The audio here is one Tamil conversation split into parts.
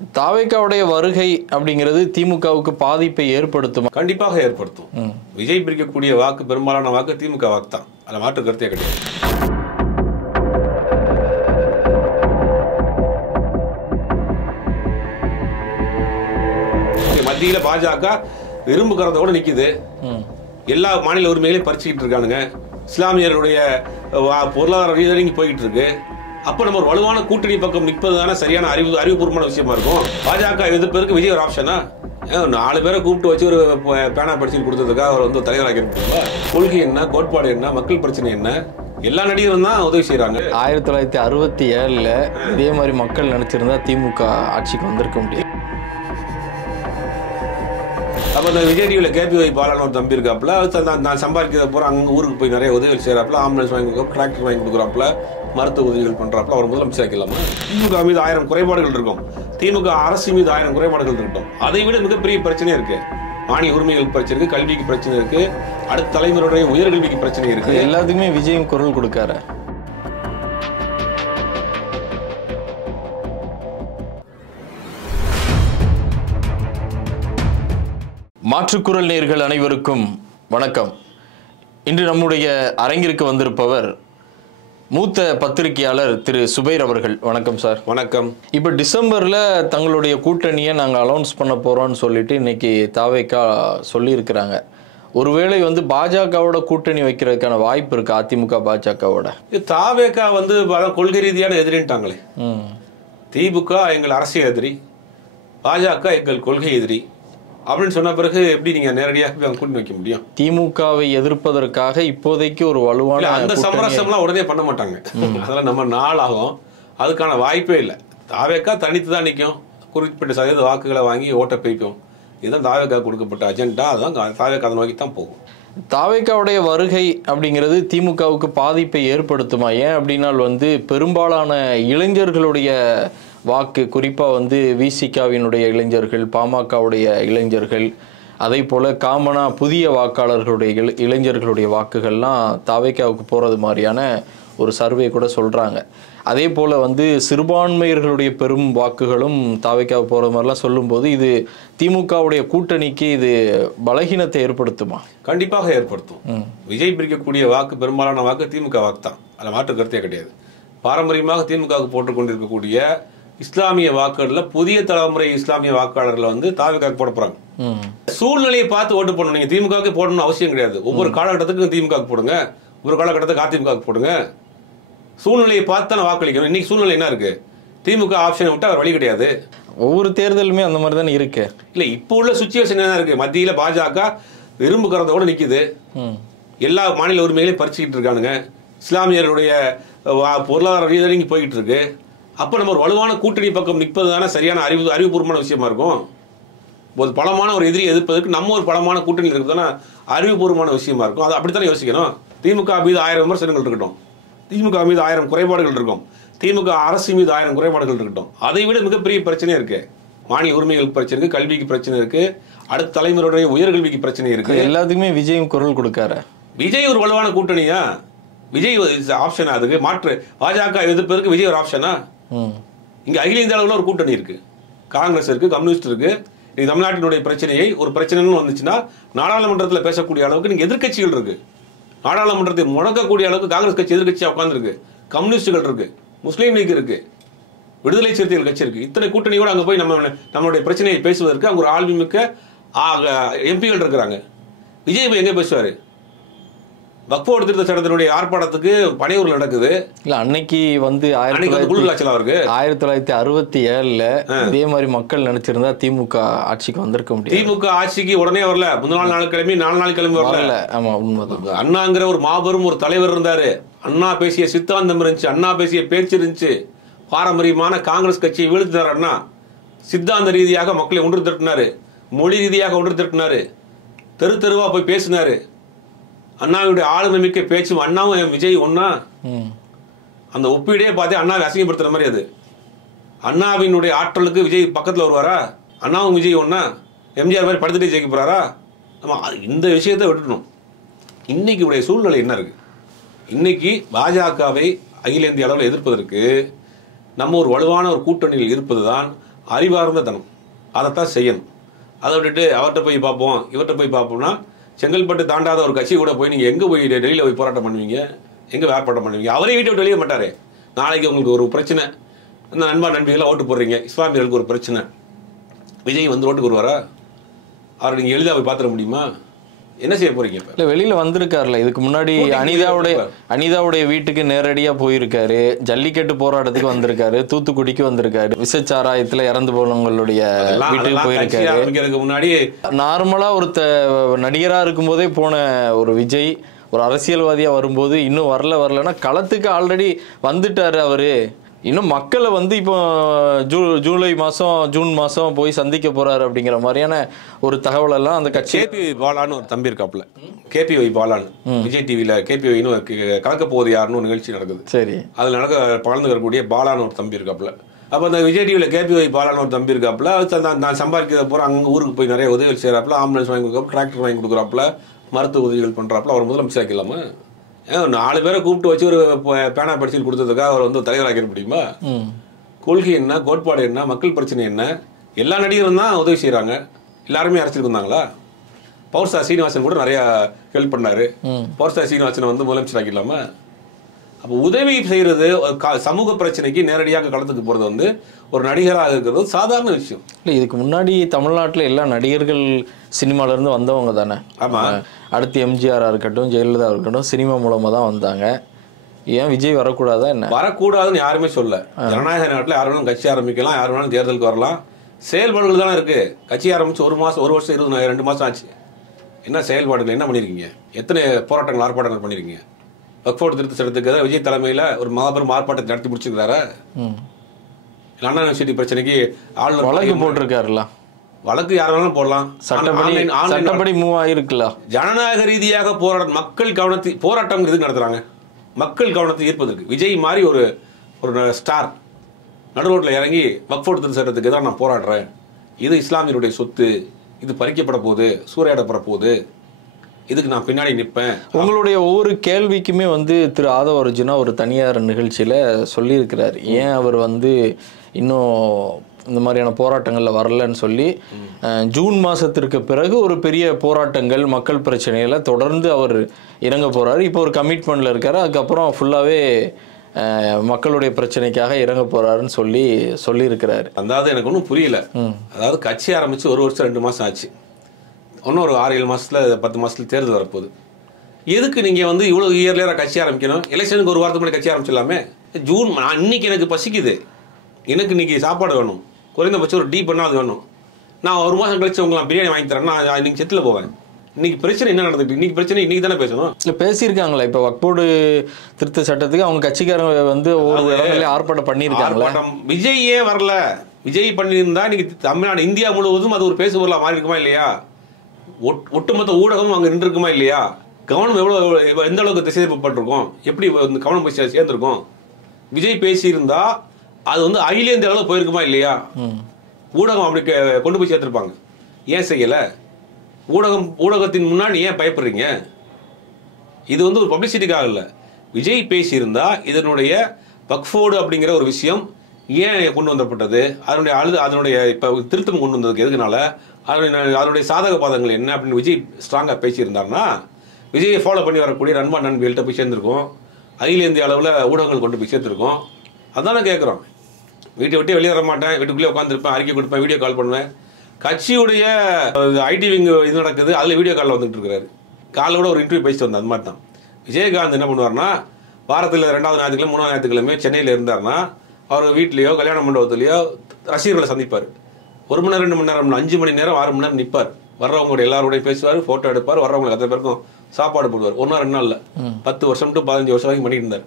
தாவேக்காவுடைய வருகை அப்படிங்கிறது திமுகவுக்கு பாதிப்பை ஏற்படுத்தும். கண்டிப்பாக ஏற்படுத்தும். விஜய் பிரிக்கக்கூடிய வாக்கு பெரும்பாலான வாக்கு திமுக வாக்கு தான். அதில் மாற்று கருத்தே கிடையாது. மத்தியில பாஜக இரும்பு கரத்தோட நிக்குது. எல்லா மாநில உரிமைகளையும் பறிச்சுக்கிட்டு இருக்கானுங்க. இஸ்லாமியர்களுடைய பொருளாதார ரீதியாக போயிட்டு இருக்கு. அப்ப நம்ம ஒரு வலுவான கூட்டணி பக்கம் நிற்பதுதானே சரியான அறிவுபூர்வமான விஷயமா இருக்கும். பாஜக எதிர்ப்பதற்கு விஜய் ஒரு ஆப்ஷனா? 4 பேரை கூப்பிட்டு வச்சு ஒரு பேனா படிச்சுட்டு கொடுத்ததுக்காக அவர் வந்து தலைவராக இருப்பாங்க. கொள்கை என்ன, கோட்பாடு என்ன, மக்கள் பிரச்சனை என்ன, எல்லா நடிகரும் தான் உதவி செய்யறாங்க. 1967 இதே மாதிரி மக்கள் நினைச்சிருந்தா திமுக ஆட்சிக்கு வந்திருக்க முடியாது. அப்போ இந்த விஜய் டிவியில் கேபிஒய் பாலான ஒரு தம்பி இருக்காப்புல, நான் சம்பாதிக்கிறத போகிற அங்கே ஊருக்கு போய் நிறைய உதவிகள் செய்கிறாப்புல, ஆம்புலன்ஸ் வாங்கி கொடுக்குறோம், டிராக்டர் வாங்கி கொடுக்குறாப்புல, மருத்துவ உதவிகள் பண்ணுறாப்புல, அவர் முதலமைச்சர் வைக்கலாமா? திமுக மீது 1000 குறைபாடுகள் இருக்கும். திமுக அரசு மீது 1000 குறைபாடுகள் இருக்கும். அதை விட மிகப்பெரிய பிரச்சனையே இருக்கு. மானிய உரிமைகளுக்கு பிரச்சனை இருக்கு, கல்விக்கு பிரச்சனை இருக்கு, அடுத்த தலைமுறையுடைய உயர்கல்விக்கு பிரச்சனை இருக்கு. எல்லாத்துக்குமே விஜயும் குரல் கொடுக்காரு. மாற்றுக்குரல் நேயர்கள் அனைவருக்கும் வணக்கம். இன்று நம்முடைய அரங்கிற்கு வந்திருப்பவர் மூத்த பத்திரிகையாளர் திரு சுபைர் அவர்கள். வணக்கம் சார். வணக்கம். இப்போ டிசம்பரில் தங்களுடைய கூட்டணியை நாங்கள் அனௌன்ஸ் பண்ண போகிறோம்னு சொல்லிட்டு இன்னைக்கு தாவேக்கா சொல்லியிருக்கிறாங்க. ஒருவேளை வந்து பாஜகவோட கூட்டணி வைக்கிறதுக்கான வாய்ப்பு இருக்கு அதிமுக பாஜகவோட? தாவேக்கா வந்து கொள்கை ரீதியான எதிரின்ட்டாங்களே. திமுக எங்கள் அரசியல் எதிரி, பாஜக எங்கள் கொள்கை எதிரி அப்படின்னு சொன்ன பிறகு எப்படி நீங்க நேரடியாக கூட்டணி வைக்க முடியும்? திமுகவை எதிர்ப்பதற்காக இப்போதைக்கு ஒரு வலுவான அந்த சமரசம்லாம் உடனே பண்ண மாட்டாங்க. அதெல்லாம் நம்ம நாள் ஆகும். அதுக்கான வாய்ப்பே இல்லை. தாவேக்கா தனித்து தான் நிற்கும். குறிப்பிட்ட சதவீத வாக்குகளை வாங்கி ஓட்ட பிரிக்கும். இதுதான் தாவேக்கா கொடுக்கப்பட்ட அஜெண்டா. அதுதான் தாவேக்கா அதை நோக்கி தான் போகும். தாவேக்காவுடைய வருகை அப்படிங்கிறது திமுகவுக்கு பாதிப்பை ஏற்படுத்துமா? ஏன் அப்படின்னா வந்து பெரும்பாலான இளைஞர்களுடைய வாக்கு, குறிப்பாக வந்து விசிகாவினுடைய இளைஞர்கள், பாமகவுடைய இளைஞர்கள், அதே போல் காமனாக புதிய வாக்காளர்களுடைய இளைஞர்களுடைய வாக்குகள்லாம் தாவேக்காவுக்கு போகிறது மாதிரியான ஒரு சர்வே கூட சொல்கிறாங்க. அதே போல் வந்து சிறுபான்மையர்களுடைய பெரும் வாக்குகளும் தாவேக்காவுக்கு போகிறது மாதிரிலாம் சொல்லும்போது இது திமுகவுடைய கூட்டணிக்கு இது பலகீனத்தை ஏற்படுத்துமா? கண்டிப்பாக ஏற்படுத்தும். விஜய் பிரிக்கக்கூடிய வாக்கு பெரும்பாலான வாக்கு திமுக வாக்கு தான். அதில் மாற்று கருத்தே கிடையாது. பாரம்பரியமாக திமுகவுக்கு போட்டுக்கொண்டிருக்கக்கூடிய இஸ்லாமிய வாக்குகளில் புதிய தலைமுறை இஸ்லாமிய வாக்காளர்கள் வந்து தாவேக்காவுக்கு போட போறாங்க. சூழ்நிலையை பார்த்து ஓட்டு போடணும். நீங்க திமுகவுக்கு போடணும்னு அவசியம் கிடையாது. ஒவ்வொரு காலகட்டத்துக்கும் திமுகவுக்கு போடுங்க, ஒவ்வொரு காலகட்டத்துக்கு அதிமுகவுக்கு போடுங்க. சூழ்நிலையை பார்த்து தானே வாக்களிக்கணும். இன்னைக்கு சூழ்நிலை என்ன இருக்கு? திமுக ஆப்ஷனை விட்டு அவர் வழி கிடையாது. ஒவ்வொரு தேர்தலுமே அந்த மாதிரி தானே இருக்கு. இல்ல, இப்போ உள்ள சுச்சுவேஷன் என்ன இருக்கு? மத்தியில பாஜக இரும்பு கரத்தோட நிக்குது. எல்லா மாநில உரிமைகளையும் பறிச்சுக்கிட்டு இருக்கானுங்க. இஸ்லாமியர்களுடைய பொருளாதார ரீதியாக போயிட்டு இருக்கு. அப்ப நம்ம ஒரு வலுவான கூட்டணி பக்கம் நிற்பதுதானே சரியான அறிவுபூர்வமான விஷயமா இருக்கும். ஒரு பலமான ஒரு எதிரியை எதிர்ப்பதற்கு நம்ம ஒரு பலமான கூட்டணி இருக்குதானே அறிவுபூர்வமான விஷயமா இருக்கும். அது அப்படித்தானே யோசிக்கணும். திமுக மீது 1000 விமர்சனங்கள் இருக்கட்டும், திமுக மீது 1000 குறைபாடுகள் இருக்கும், திமுக அரசு மீது 1000 குறைபாடுகள் இருக்கட்டும், அதை விட மிகப்பெரிய பிரச்சனையே இருக்கு. மானிய உரிமைகளுக்கு பிரச்சனை இருக்கு, கல்விக்கு பிரச்சனை இருக்கு, அடுத்த தலைமுறையுடைய உயர்கல்விக்கு பிரச்சனை இருக்கு. எல்லாத்துக்குமே விஜயும் குரல் கொடுக்காரு. விஜய் ஒரு வலுவான கூட்டணியா? விஜய் ஆப்ஷனா? அதுக்கு மாற்று பாஜக எதிர்ப்பதற்கு விஜய் ஒரு ஆப்ஷனா? இங்க அகில இந்திய அளவில் ஒரு கூட்டணி இருக்கு. காங்கிரஸ் இருக்கு, கம்யூனிஸ்ட் இருக்கு. தமிழ்நாட்டினுடைய பிரச்சனையை ஒரு பிரச்சனைன்னு வந்துச்சுன்னா நாடாளுமன்றத்தில் பேசக்கூடிய அளவுக்கு நீங்க எதிர்கட்சிகள் இருக்கு. நாடாளுமன்றத்தை முடக்கக்கூடிய அளவுக்கு காங்கிரஸ் கட்சி எதிர்கட்சியா உட்கார்ந்துருக்கு, கம்யூனிஸ்டுகள் இருக்கு, முஸ்லீம் லீக் இருக்கு, விடுதலை சிறுத்தைகள் கட்சி இருக்கு. இத்தனை கூட்டணியோட அங்க போய் நம்மளுடைய பிரச்சனையை பேசுவதற்கு அங்க ஒரு ஆளுமிக்க எம்பிகள் இருக்கிறாங்க. விஜய் போய் எங்க பேசுவாரு? வக்ஃப் திருத்த சட்டத்தினுடைய ஆர்ப்பாட்டத்துக்கு பனையூர்ல நடக்குது. இல்ல, அன்னைக்கு வந்து 1967 இதே மாதிரி மக்கள் நினைச்சிருந்தா திமுக ஆட்சிக்கு வந்திருக்க முடியும். திமுக ஆட்சிக்கு உடனே வரல, முதல் நாள் கிளம்பி 4 நாள் கிளம்பி வரல. ஆமா, உண்மைதான். அண்ணாங்கிற ஒரு மாபெரும் ஒரு தலைவர் இருந்தாரு. அண்ணா பேசிய சித்தாந்தம் இருந்துச்சு, அண்ணா பேசிய பேச்சு இருந்துச்சு. பாரம்பரியமான காங்கிரஸ் கட்சியை வீழ்த்தினார் அண்ணா. சித்தாந்த ரீதியாக மக்களை ஒன்று திரட்டினாரு, மொழி ரீதியாக ஒன்று திரட்டினாரு, தெரு தெருவா போய் பேசினாரு. அண்ணாவுடைய ஆளுமை மிக்க பேச்சும் அண்ணாவும் விஜய் ஒன்னா. அந்த ஒப்பீடே பார்த்தே அண்ணாவை அசிங்கப்படுத்துற மாதிரி. அது அண்ணாவினுடைய ஆற்றலுக்கு விஜய் பக்கத்தில் வருவாரா? அண்ணாவும் விஜய் ஒன்னா? எம்ஜிஆர் மாதிரி படுத்துட்டே ஜெயிக்க போறாரா? நம்ம இந்த விஷயத்தை விட்டுணும். இன்னைக்கு உடைய சூழ்நிலை என்ன இருக்கு? இன்னைக்கு பாஜகவை அகில இந்திய அளவில் எதிர்ப்பதற்கு நம்ம ஒரு வலுவான ஒரு கூட்டணியில் இருப்பதுதான் அறிவார்ந்த தனம். அதைத்தான் செய்யணும். அதை விட்டுட்டு அவர்கிட்ட போய் பார்ப்போம், இவர்கிட்ட போய் பார்ப்போம்னா, செங்கல்பட்டு தாண்டாத ஒரு கட்சி கூட போய் நீங்கள் எங்கே போய் டெல்லியில் போய் போராட்டம் பண்ணுவீங்க, எங்கே வேறுபாட்டம் பண்ணுவீங்க? அவரே வீட்டை விட்டு வெளியே மாட்டாரே. நாளைக்கு உங்களுக்கு ஒரு பிரச்சனை, இந்த நண்பா நண்பிகளாக ஓட்டு போடுறீங்க, இஸ்லாமியர்களுக்கு ஒரு பிரச்சனை, விஜய் வந்து ரோட்டுக்கு வருவாரா? அவரை நீங்கள் எளிதாக போய் பார்த்துட முடியுமா? என்ன செய்ய போறீங்க? இப்போ இல்லை, வெளியில் வந்திருக்காருல்ல. இதுக்கு முன்னாடி அனிதாவுடைய வீட்டுக்கு நேரடியாக போயிருக்காரு, ஜல்லிக்கட்டு போராட்டத்துக்கு வந்திருக்காரு, தூத்துக்குடிக்கு வந்திருக்காரு, விசச்சாராயத்தில் இறந்து போனவங்களுடைய வீட்டுக்கு போயிருக்காரு. முன்னாடி நார்மலாக நடிகராக இருக்கும்போதே போன ஒரு விஜய் ஒரு அரசியல்வாதியாக வரும்போது இன்னும் வரலன்னா களத்துக்கு ஆல்ரெடி வந்துட்டாரு அவரு. இன்னும் மக்களை வந்து இப்போ ஜூன் மாதம் போய் சந்திக்க போறாரு அப்படிங்கிற மாதிரியான ஒரு தகவல் எல்லாம் அந்த கட்சி. கேபி பாலான்னு ஒரு தம்பி இருக்காப்புல, கேபிஒய் பாலான்னு, விஜய் டிவியில் கேபிஒய்னு கலக்க போகுது யாருன்னு ஒரு நிகழ்ச்சி நடக்குது. சரி, அதில் பகர்ந்து வரக்கூடிய பாலான்னு ஒரு தம்பி இருக்காப்புல. அப்போ அந்த விஜய் டிவியில் கேபிஒய் பாலான்னு ஒரு தம்பி இருக்காப்புல. நான் சம்பாதிக்கிறத போகிற அங்கே ஊருக்கு போய் நிறைய உதவிகள் செய்கிறாப்புல, ஆம்புலன்ஸ் வாங்கி கொடுக்குறாப்புல, டிராக்டர் வாங்கி கொடுக்குறாப்புல, மருத்துவ உதவிகள் பண்ணுறாப்புல. அவர் முதலமைச்சர் ஆக்கலாமா? 4 பேரை கூப்பிட்டு வச்சு ஒரு பேனா படிச்சு கொடுத்ததுக்காக அவர் வந்து தலைவராக்கிட முடியுமா? கொள்கை என்ன, கோட்பாடு என்ன, மக்கள் பிரச்சனை என்ன, எல்லா நடிகரும் தான் உதவி செய்யறாங்க. எல்லாருமே அரசியலுக்கு வந்தாங்களா? பவர் ஸ்டார் சீனிவாசன் கூட நிறைய ஹெல்ப் பண்ணாரு. பவர் ஸ்டார் சீனிவாசனை வந்து முதலமைச்சர் ஆக்கிடலாமா? அப்போ உதவி செய்யறது சமூக பிரச்சனைக்கு நேரடியாக களத்துக்கு போறது வந்து ஒரு நடிகராக இருக்கிறது சாதாரண விஷயம் இல்லை. இதுக்கு முன்னாடி தமிழ்நாட்டில் எல்லா நடிகர்கள் சினிமால இருந்து வந்தவங்க தானே. ஆமா, அடுத்து எம்ஜிஆரா இருக்கட்டும், ஜெயலலிதா இருக்கட்டும், சினிமா மூலமா தான் வந்தாங்க. ஏன் விஜய் வரக்கூடாதா? என்ன வரக்கூடாதுன்னு யாருமே சொல்ல. ஜனநாயக நாட்டில் யார் வேணாலும் கட்சி ஆரம்பிக்கலாம், யார் வேணாலும் தேர்தலுக்கு வரலாம். செயல்பாடுகள் தானே இருக்கு. கட்சி ஆரம்பிச்சு 1 மாசம் 1 வருஷம் 2 மாசம் ஆச்சு. என்ன செயல்பாடுகள் என்ன பண்ணிருக்கீங்க? எத்தனை போராட்டங்கள் ஆர்ப்பாட்டங்கள் பண்ணிருக்கீங்க? வக்ஃபோர்டு திருத்த சட்டத்துக்கு விஜய் தலைமையில் ஒரு மாபெரும் ஆர்ப்பாட்டத்தை நடத்தி முடிச்சிருக்காரா? அண்ணா யூனிவர்சிட்டி பிரச்சனைக்கு ஆளுநர் வழக்கு போட்டிருக்காருல. வழக்கு யார் வேணாலும் போடலாம், சட்டப்படி மூவ் ஆயிருக்கலாம். ஜனநாயக ரீதியாக மக்கள் கவனத்தை போராட்டம் எதுக்கு நடத்துறாங்க? மக்கள் கவனத்தை ஈர்ப்பதற்கு. விஜய் மாதிரி ஒரு ஸ்டார் நடு ரோட்டில் இறங்கி வக்ஃபோர்டு திருத்த சட்டத்துக்கு தான் நான் போராடுறேன், இது இஸ்லாமியருடைய சொத்து, இது பறிக்கப்பட போகுது, சூறையாடப்பட போகுது, இதுக்கு நான் பின்னாடி நிற்பேன். உங்களுடைய ஒவ்வொரு கேள்விக்குமே வந்து திரு ஆதவ அர்ஜுனா ஒரு தனியார் நிகழ்ச்சியில் சொல்லியிருக்கிறார். ஏன் அவர் வந்து இன்னும் இந்த மாதிரியான போராட்டங்களில் வரலன்னு சொல்லி ஜூன் மாதத்திற்கு பிறகு ஒரு பெரிய போராட்டங்கள் மக்கள் பிரச்சனைகளை தொடர்ந்து அவர் இறங்க போகிறாரு. இப்போ ஒரு கமிட்மெண்ட்டில் இருக்கார். அதுக்கப்புறம் ஃபுல்லாகவே மக்களுடைய பிரச்சனைக்காக இறங்க போகிறாருன்னு சொல்லியிருக்கிறாரு. அதாவது எனக்கு ஒன்றும் புரியல. அதாவது கட்சி ஆரம்பித்து 1 வருஷம் 2 மாதம் ஆச்சு. இன்னும் ஒரு 6-7 மாதத்தில் 10 மாதத்தில் தேர்தல் வரப்போகுது. எதுக்கு நீங்கள் வந்து இவ்வளோ இயர்லியராக கட்சி ஆரம்பிக்கணும்? எலெக்ஷனுக்கு 1 வாரத்துக்கு முன்னாடி கட்சி ஆரம்பிச்சிடலாமே. ஜூன் இன்னைக்கு எனக்கு பசிக்குது, எனக்கு இன்னைக்கு சாப்பாடு வேணும், குறைந்தபட்சம் ஒரு டீ பண்ணால் அது வேணும். நான் 1 மாதம் கழிச்சு உங்களுக்கு பிரியாணி வாங்கி தரேன், நான் இன்னைக்கு செத்தில் போவேன். இன்னைக்கு பிரச்சனை என்ன நடந்துட்டு? இன்னைக்கு பிரச்சனை இன்னைக்கு தானே பேசணும். இல்லை பேசியிருக்காங்களா? இப்போ வக்ஃபோர்டு திருத்த சட்டத்துக்கு அவங்க கட்சிக்காரங்க வந்து ஒவ்வொரு இடங்கள்ல ஆர்ப்பாட்டம் பண்ணியிருக்காங்க. விஜய் ஏன் வரல? விஜய் பண்ணியிருந்தா இன்னைக்கு தமிழ்நாடு இந்தியா முழுவதும் அது ஒரு பேசுபொருளாக மாறி இருக்குமா இல்லையா? ஒட்டுமொத்த ஊடகமும் அங்கே நின்றுருக்குமா இல்லையா? கவனம் எந்த அளவுக்கு திசை திருப்பப்பட்டிருக்கும், எப்படி கவனம் போய் சேர்ந்திருக்கும்? விஜய் பேசியிருந்தா அது வந்து அகில இந்திய அளவில் போயிருக்குமா இல்லையா? ஊடகம் அப்படி கொண்டு போய் சேர்த்திருப்பாங்க. ஏன் செய்யலை? ஊடகத்தின் முன்னாடி ஏன் பயப்படுறீங்க? இது வந்து ஒரு பப்ளிசிட்டிக்காக இல்லை. விஜய் பேசியிருந்தா இதனுடைய வக்ஃபோர்டு அப்படிங்கிற ஒரு விஷயம் ஏன் கொண்டு வந்தப்பட்டது, அதனுடைய இப்போ திருத்தம் கொண்டு வந்ததுக்கு எதுக்குனால, அதனுடைய சாதக பாதங்கள் என்ன அப்படின்னு விஜய் ஸ்ட்ராங்காக பேசியிருந்தாருன்னா விஜயை ஃபாலோ பண்ணி வரக்கூடிய நண்பா நண்பிகள்கிட்ட போய் சேர்ந்துருக்கோம், அகில இந்திய அளவில் ஊடகங்கள் கொண்டு போய் சேர்த்துருக்கோம். அதானே கேட்குறோம். வீட்டை விட்டு வெளியே வர மாட்டேன், வீட்டுக்குள்ளே உட்காந்துருப்பேன், அறிக்கை கொடுப்பேன், வீடியோ கால் பண்ணுவேன். கட்சியுடைய ஐடி விங் இது நடக்குது, அதில் வீடியோ காலில் வந்துட்டு இருக்காரு. காலைல கூட ஒரு இன்டர்வியூ பேசிட்டு வந்தேன். அது மாதிரி தான் விஜயகாந்த் என்ன பண்ணுவார்னா, வாரத்தில் 2வது ஞாயிற்றுக்கிழமை 3வது ஞாயிற்றுக்கிழமை சென்னையில் இருந்தார்னா அவர் வீட்லேயோ கல்யாண மண்டபத்திலேயோ ரசிகர்களை சந்திப்பார். 1 மணி நேரம் 2 மணி நேரம் 5 மணி நேரம் 6 மணி நேரம் நிற்பார். வர்றவங்களோட எல்லாரோடையும் பேசுவார், ஃபோட்டோ எடுப்பார், வர்றவங்களுக்கு அத்தனை பேருக்கும் சாப்பாடு போடுவார். 1 நாள் 2 நாளில் 10 வருஷம் டு 15 வருஷம் வரைக்கும் பண்ணிட்டு இருந்தார்.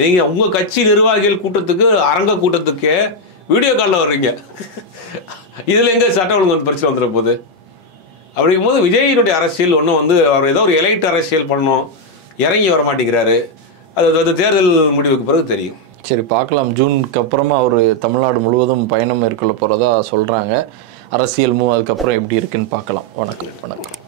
நீங்கள் உங்கள் கட்சி நிர்வாகிகள் கூட்டத்துக்கு அரங்க கூட்டத்துக்கு வீடியோ காலில் வர்றீங்க. இதில் எங்கே சட்ட ஒழுங்கு பிரச்சனை வந்துட போகுது? அப்படிங்கும் போது விஜயினுடைய அரசியல் ஒன்றும் வந்து அவர் ஏதோ ஒரு எலைட் அரசியல் பண்ணணும், இறங்கி வர மாட்டேங்கிறாரு. அது தேர்தல் முடிவுக்கு பிறகு தெரியும். சரி, பார்க்கலாம். ஜூனுக்கு அப்புறமா அவர் தமிழ்நாடு முழுவதும் பயணம் மேற்கொள்ள போகிறதா சொல்கிறாங்க. அரசியல் அதுக்கப்புறம் எப்படி இருக்குன்னு பார்க்கலாம். வணக்கம்.